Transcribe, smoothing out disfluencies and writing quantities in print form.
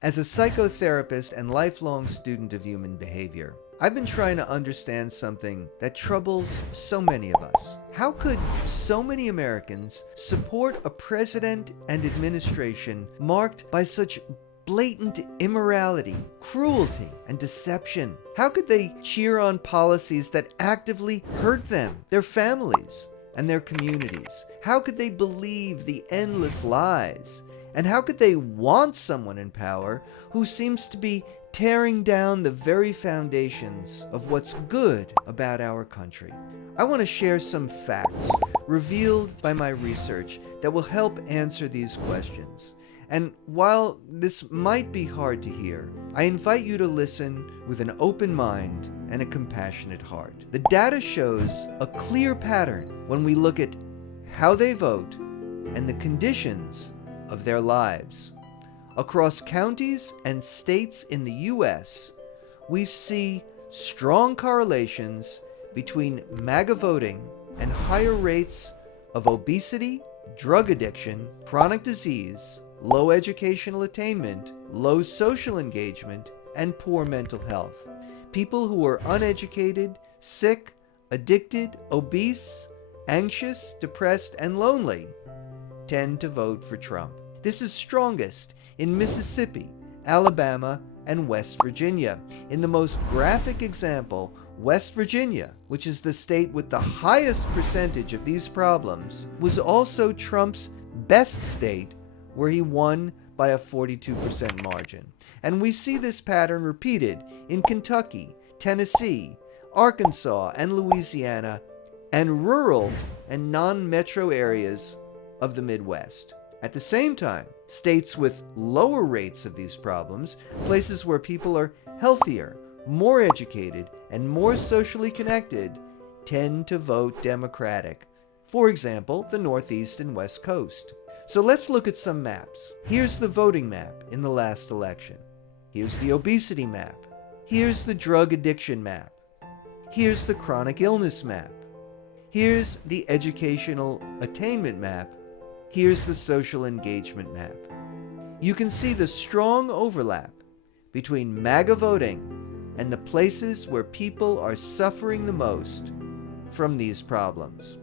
As a psychotherapist and lifelong student of human behavior, I've been trying to understand something that troubles so many of us. How could so many Americans support a president and administration marked by such blatant immorality, cruelty, and deception? How could they cheer on policies that actively hurt them, their families, and their communities? How could they believe the endless lies? And how could they want someone in power who seems to be tearing down the very foundations of what's good about our country? I want to share some facts revealed by my research that will help answer these questions. And while this might be hard to hear, I invite you to listen with an open mind and a compassionate heart. The data shows a clear pattern when we look at how they vote and the conditions of their lives. Across counties and states in the U.S., we see strong correlations between MAGA voting and higher rates of obesity, drug addiction, chronic disease, low educational attainment, low social engagement, and poor mental health. People who are uneducated, sick, addicted, obese, anxious, depressed, and lonely tend to vote for Trump. This is strongest in Mississippi, Alabama, and West Virginia. In the most graphic example, West Virginia, which is the state with the highest percentage of these problems, was also Trump's best state, where he won by a 42% margin. And we see this pattern repeated in Kentucky, Tennessee, Arkansas, and Louisiana, and rural and non-metro areas of the Midwest. At the same time, states with lower rates of these problems, places where people are healthier, more educated, and more socially connected, tend to vote Democratic. For example, the Northeast and West Coast. So let's look at some maps. Here's the voting map in the last election. Here's the obesity map. Here's the drug addiction map. Here's the chronic illness map. Here's the educational attainment map. Here's the social engagement map. You can see the strong overlap between MAGA voting and the places where people are suffering the most from these problems.